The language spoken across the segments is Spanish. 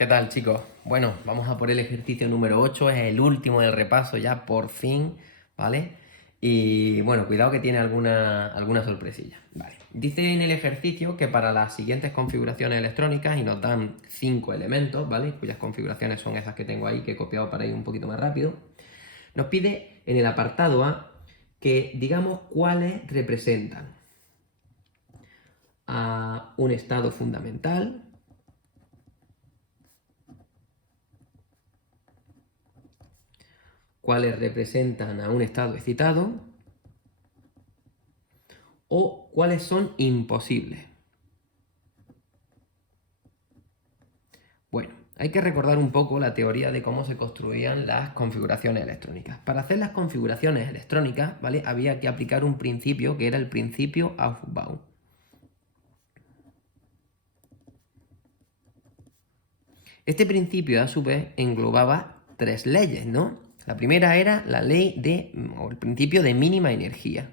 ¿Qué tal, chicos? Bueno, vamos a por el ejercicio número 8, es el último del repaso ya por fin, ¿vale? Y bueno, cuidado que tiene alguna sorpresilla. Vale. Dice en el ejercicio que para las siguientes configuraciones electrónicas, y nos dan 5 elementos, ¿vale? Cuyas configuraciones son esas que tengo ahí, que he copiado para ir un poquito más rápido. Nos pide en el apartado A que digamos cuáles representan a un estado fundamental, cuáles representan a un estado excitado o cuáles son imposibles. Bueno, hay que recordar un poco la teoría de cómo se construían las configuraciones electrónicas. Para hacer las configuraciones electrónicas, ¿vale? Había que aplicar un principio que era el principio Aufbau. Este principio, a su vez, englobaba 3 leyes, ¿no? La primera era la ley o el principio de mínima energía.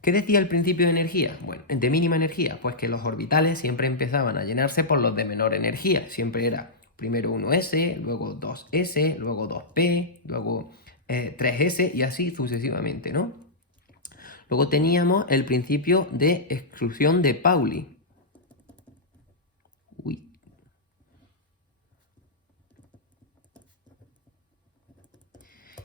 ¿Qué decía el principio de energía? Bueno, de mínima energía, pues que los orbitales siempre empezaban a llenarse por los de menor energía. Siempre era primero 1s, luego 2s, luego 2p, luego 3s y así sucesivamente, ¿no? Luego teníamos el principio de exclusión de Pauli. Uy.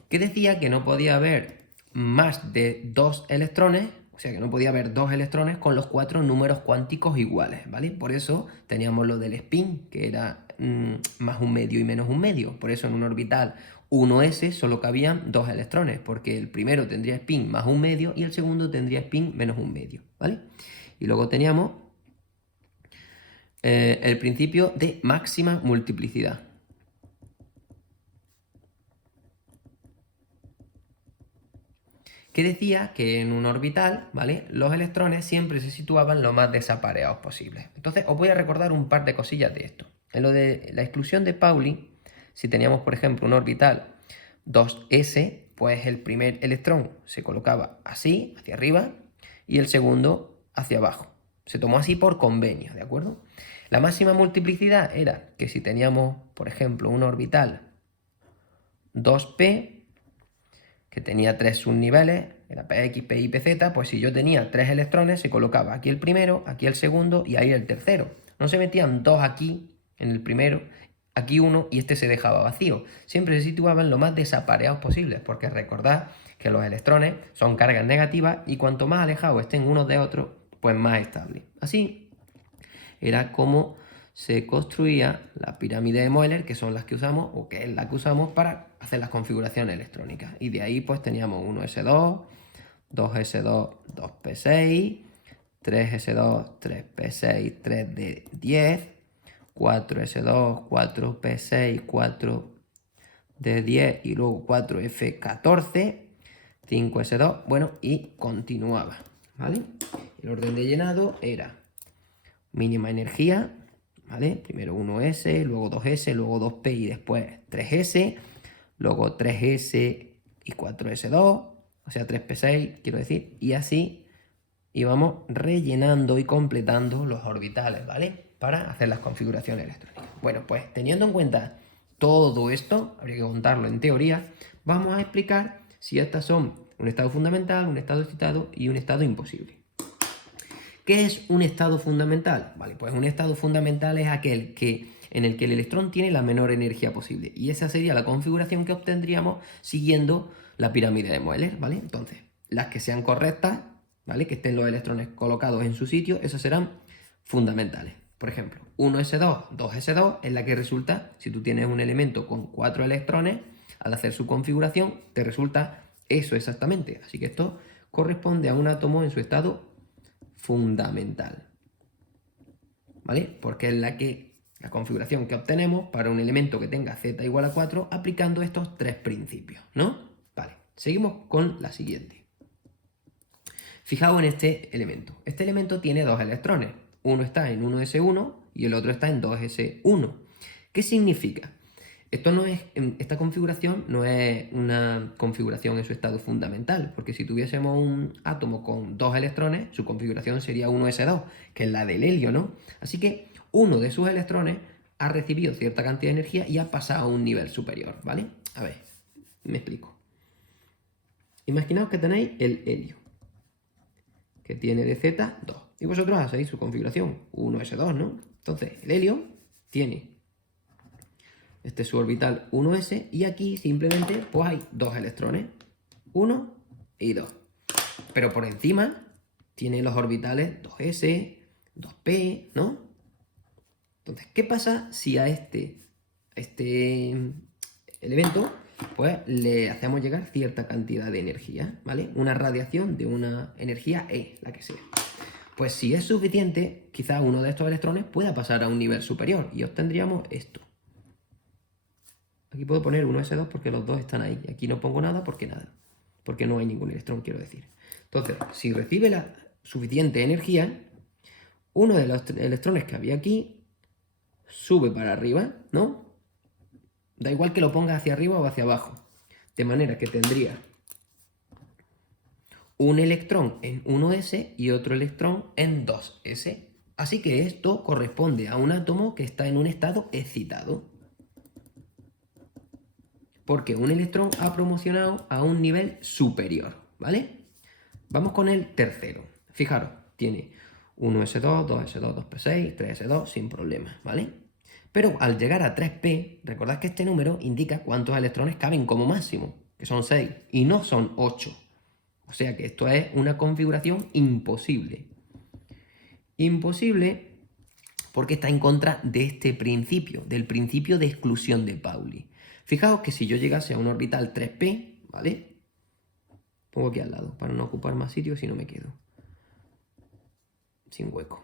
Que decía que no podía haber más de 2 electrones, o sea que no podía haber 2 electrones con los 4 números cuánticos iguales, ¿vale? Por eso teníamos lo del spin, que era más un medio y menos un medio. Por eso en un orbital 1s solo cabían 2 electrones, porque el primero tendría spin más un medio y el segundo tendría spin menos un medio, ¿vale? Y luego teníamos el principio de máxima multiplicidad. Que decía que en un orbital, ¿vale? Los electrones siempre se situaban lo más desapareados posible. Entonces, os voy a recordar un par de cosillas de esto. En lo de la exclusión de Pauli, si teníamos, por ejemplo, un orbital 2s, pues el primer electrón se colocaba así, hacia arriba, y el segundo hacia abajo. Se tomó así por convenio, ¿de acuerdo? La máxima multiplicidad era que si teníamos, por ejemplo, un orbital 2p, que tenía 3 subniveles, era Px, Py y Pz, pues si yo tenía 3 electrones, se colocaba aquí el primero, aquí el segundo y ahí el tercero. No se metían 2 aquí, en el primero, aquí uno y este se dejaba vacío. Siempre se situaban lo más desapareados posibles, porque recordad que los electrones son cargas negativas y cuanto más alejados estén unos de otros, pues más estables. Así era como se construía la pirámide de Moeller, que son las que usamos, o que es la que usamos para hacer las configuraciones electrónicas. Y de ahí pues teníamos 1s2, 2s2, 2p6, 3s2, 3p6, 3d10, 4s2, 4p6, 4d10 y luego 4f14, 5s2, bueno, y continuaba, ¿vale? El orden de llenado era mínima energía, ¿vale? Primero 1s, luego 2s, luego 2p y después 3s, luego 3s y 4s2, o sea 3p6, quiero decir, y así íbamos rellenando y completando los orbitales, ¿vale? Para hacer las configuraciones electrónicas. Bueno, pues teniendo en cuenta todo esto, habría que contarlo en teoría, vamos a explicar si estas son un estado fundamental, un estado excitado y un estado imposible. ¿Qué es un estado fundamental? Vale, pues un estado fundamental es aquel en el que el electrón tiene la menor energía posible. Y esa sería la configuración que obtendríamos siguiendo la pirámide de Moeller, ¿vale? Entonces, las que sean correctas, ¿vale? Que estén los electrones colocados en su sitio, esas serán fundamentales. Por ejemplo, 1s2, 2s2 es la que resulta, si tú tienes un elemento con 4 electrones, al hacer su configuración, te resulta eso exactamente. Así que esto corresponde a un átomo en su estado fundamental, ¿vale? Porque es la configuración que obtenemos para un elemento que tenga z igual a 4 aplicando estos 3 principios, ¿no? Vale, seguimos con la siguiente. Fijaos en este elemento. Este elemento tiene 2 electrones. Uno está en 1s1 y el otro está en 2s1. ¿Qué significa? Esto no es, esta configuración no es una configuración en su estado fundamental, porque si tuviésemos un átomo con 2 electrones, su configuración sería 1s2, que es la del helio, ¿no? Así que uno de sus electrones ha recibido cierta cantidad de energía y ha pasado a un nivel superior, ¿vale? A ver, me explico. Imaginaos que tenéis el helio, que tiene de Z 2, y vosotros hacéis su configuración 1s2, ¿no? Entonces, el helio tiene este es su orbital 1s y aquí simplemente pues hay 2 electrones, 1 y 2. Pero por encima tiene los orbitales 2s, 2p, ¿no? Entonces, ¿qué pasa si a este elemento pues le hacemos llegar cierta cantidad de energía, ¿vale? Una radiación de una energía E, la que sea. Pues si es suficiente, quizá uno de estos electrones pueda pasar a un nivel superior y obtendríamos esto. Aquí puedo poner 1s2 porque los dos están ahí. Aquí no pongo nada porque nada. Porque no hay ningún electrón, quiero decir. Entonces, si recibe la suficiente energía, uno de los electrones que había aquí sube para arriba, ¿no? Da igual que lo ponga hacia arriba o hacia abajo. De manera que tendría un electrón en 1s y otro electrón en 2s. Así que esto corresponde a un átomo que está en un estado excitado. Porque un electrón ha promocionado a un nivel superior, ¿vale? Vamos con el tercero. Fijaros, tiene 1s2, 2s2, 2p6, 3s2 sin problema, ¿vale? Pero al llegar a 3p, recordad que este número indica cuántos electrones caben como máximo, que son 6, y no son 8. O sea que esto es una configuración imposible. Imposible porque está en contra de este principio, del principio de exclusión de Pauli. Fijaos que si yo llegase a un orbital 3p, ¿vale? Pongo aquí al lado para no ocupar más sitio si no me quedo sin hueco.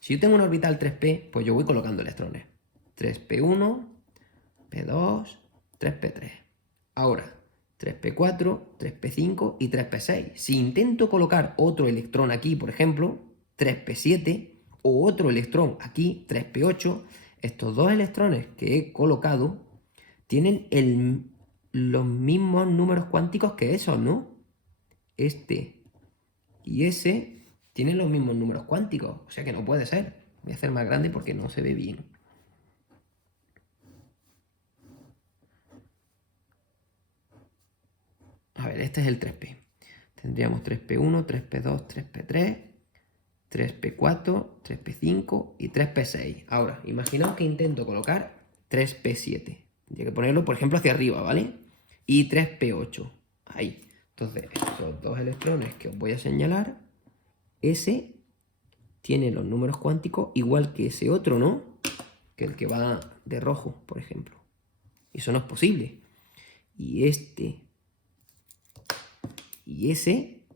Si yo tengo un orbital 3p, pues yo voy colocando electrones. 3p1, p2, 3p3. Ahora, 3p4, 3p5 y 3p6. Si intento colocar otro electrón aquí, por ejemplo, 3p7, o otro electrón aquí, 3p8, estos dos electrones que he colocado tienen los mismos números cuánticos que esos, ¿no? Este y ese tienen los mismos números cuánticos, o sea que no puede ser. Voy a hacer más grande porque no se ve bien. A ver, este es el 3p. Tendríamos 3p1, 3p2, 3p3, 3p4, 3p5 y 3p6. Ahora, imaginaos que intento colocar 3p7. Tendría que ponerlo, por ejemplo, hacia arriba, ¿vale? Y 3p8. Ahí. Entonces, estos dos electrones que os voy a señalar, ese tiene los números cuánticos igual que ese otro, ¿no? Que el que va de rojo, por ejemplo. Y eso no es posible. Y este y ese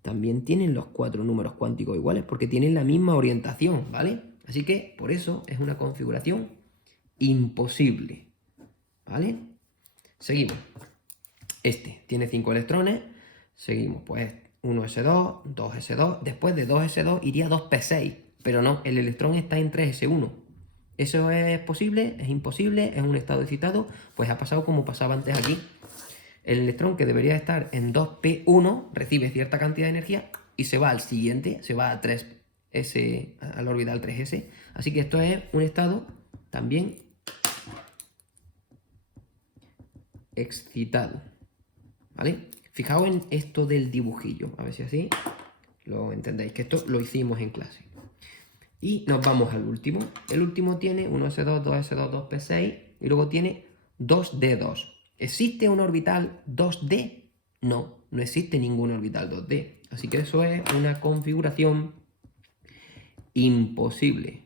también tienen los 4 números cuánticos iguales porque tienen la misma orientación, ¿vale? Así que por eso es una configuración imposible, ¿vale? Seguimos. Este tiene 5 electrones. Seguimos, pues 1s2, 2s2. Después de 2s2 iría 2p6. Pero no, el electrón está en 3s1. ¿Eso es posible? ¿Es imposible? ¿Es un estado excitado? Pues ha pasado como pasaba antes aquí. El electrón que debería estar en 2p1 recibe cierta cantidad de energía y se va al siguiente, se va a 3s, al orbital 3s. Así que esto es un estado también excitado, ¿vale? Fijaos en esto del dibujillo, a ver si así lo entendéis, que esto lo hicimos en clase. Y nos vamos al último. El último tiene 1s2, 2s2, 2p6 y luego tiene 2d2. ¿Existe un orbital 2d? No, no existe ningún orbital 2d. Así que eso es una configuración imposible,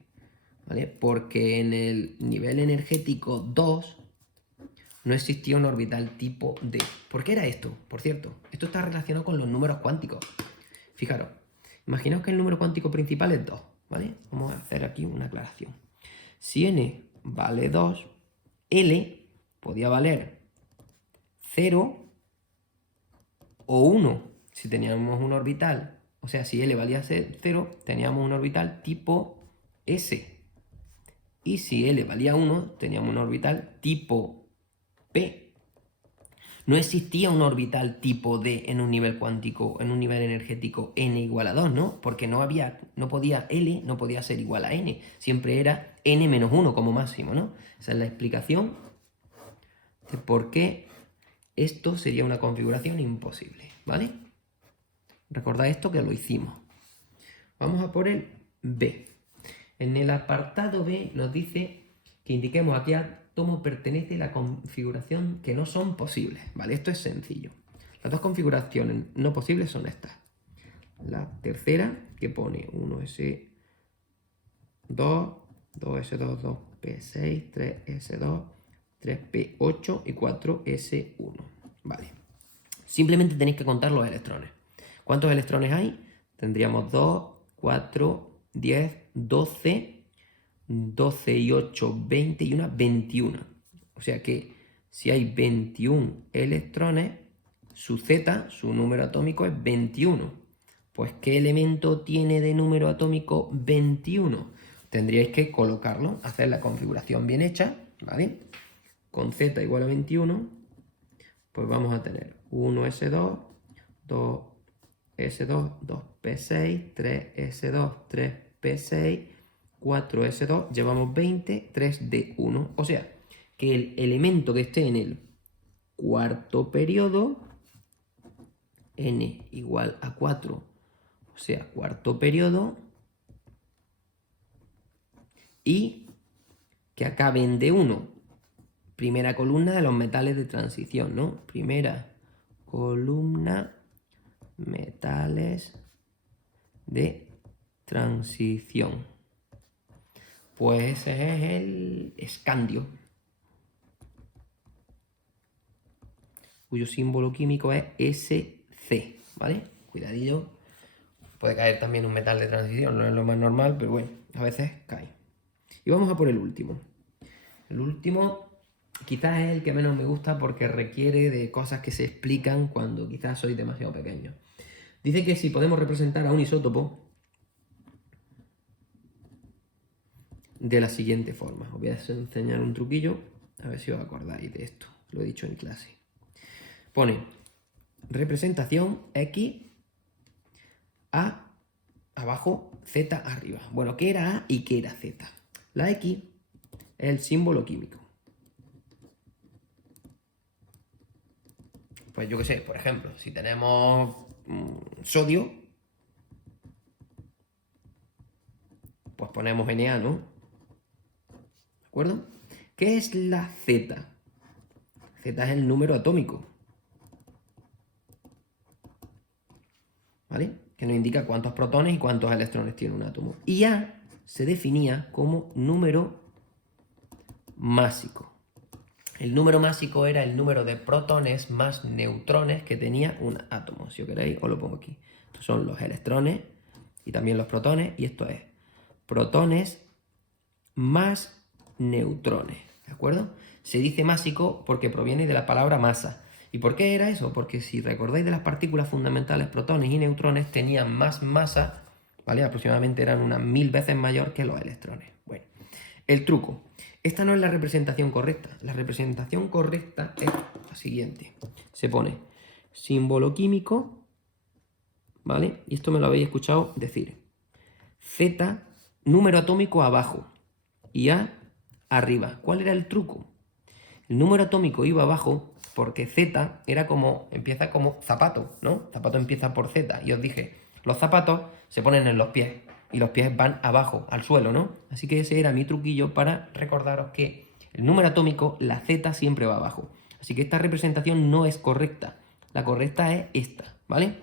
¿vale? Porque en el nivel energético 2 no existía un orbital tipo D. ¿Por qué era esto? Por cierto, esto está relacionado con los números cuánticos. Fijaros, imaginaos que el número cuántico principal es 2, ¿vale? Vamos a hacer aquí una aclaración. Si n vale 2, L podía valer 0 o 1 si teníamos un orbital. O sea, si L valía 0, teníamos un orbital tipo S. Y si L valía 1, teníamos un orbital tipo P. No existía un orbital tipo D en un nivel cuántico, en un nivel energético n igual a 2, ¿no? Porque no podía L, no podía ser igual a n. Siempre era n menos 1 como máximo, ¿no? Esa es la explicación de por qué esto sería una configuración imposible, ¿vale? Recordad esto que lo hicimos. Vamos a por el B. En el apartado B nos dice que indiquemos a qué átomo pertenece la configuración que no son posibles. Vale, esto es sencillo. Las dos configuraciones no posibles son estas. La tercera, que pone 1s2, 2s2, 2p6, 3s2, 3p8 y 4s1. Vale. Simplemente tenéis que contar los electrones. ¿Cuántos electrones hay? Tendríamos 2, 4, 10, 12, 12 y 8, 20 y 1, 21. O sea que si hay 21 electrones, su Z, su número atómico es 21. Pues ¿qué elemento tiene de número atómico 21? Tendríais que colocarlo, hacer la configuración bien hecha, ¿vale? Con Z igual a 21, pues vamos a tener 1s2, 2s2, 2p6, 3s2, 3p6, 4s2, llevamos 20, 3d1. O sea, que el elemento que esté en el cuarto periodo, n igual a 4, o sea, cuarto periodo, y que acaben de 1. Primera columna de los metales de transición, ¿no? Primera columna, metales de transición. Pues ese es el escandio, cuyo símbolo químico es SC, ¿vale? Cuidadillo. Puede caer también un metal de transición, no es lo más normal, pero bueno, a veces cae. Y vamos a por el último. El último quizás es el que menos me gusta porque requiere de cosas que se explican cuando quizás soy demasiado pequeño. Dice que si podemos representar a un isótopo de la siguiente forma. Os voy a enseñar un truquillo, a ver si os acordáis de esto. Lo he dicho en clase. Pone representación X, A abajo, Z arriba. Bueno, ¿qué era A y qué era Z? La X es el símbolo químico. Pues yo qué sé, por ejemplo, si tenemos sodio, pues ponemos Na, ¿no? ¿De acuerdo? ¿Qué es la Z? Z es el número atómico. ¿Vale? Que nos indica cuántos protones y cuántos electrones tiene un átomo. Y A se definía como número másico. El número másico era el número de protones más neutrones que tenía un átomo. Si os queréis, os lo pongo aquí. Estos son los electrones y también los protones. Y esto es protones más neutrones. ¿De acuerdo? Se dice másico porque proviene de la palabra masa. ¿Y por qué era eso? Porque si recordáis de las partículas fundamentales, protones y neutrones tenían más masa, ¿vale? Aproximadamente eran unas 1000 veces mayor que los electrones. Bueno, el truco. Esta no es la representación correcta. La representación correcta es la siguiente. Se pone símbolo químico, ¿vale? Y esto me lo habéis escuchado decir. Z, número atómico abajo y A arriba. ¿Cuál era el truco? El número atómico iba abajo porque Z era como, empieza como zapato, ¿no? Zapato empieza por Z. Y os dije, los zapatos se ponen en los pies y los pies van abajo, al suelo, ¿no? Así que ese era mi truquillo para recordaros que el número atómico, la Z siempre va abajo. Así que esta representación no es correcta. La correcta es esta, ¿vale?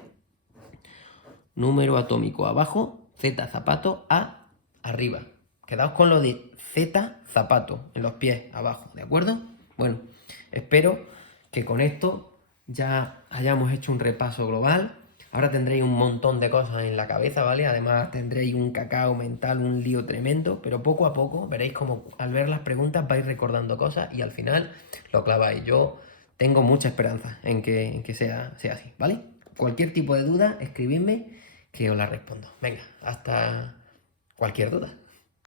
Número atómico abajo, Z zapato, A arriba. Quedaos con lo de Z zapato en los pies abajo, ¿de acuerdo? Bueno, espero que con esto ya hayamos hecho un repaso global. Ahora tendréis un montón de cosas en la cabeza, ¿vale? Además tendréis un cacao mental, un lío tremendo, pero poco a poco veréis como al ver las preguntas vais recordando cosas y al final lo claváis. Yo tengo mucha esperanza en que sea así, ¿vale? Cualquier tipo de duda, escribidme que os la respondo. Venga, hasta cualquier duda.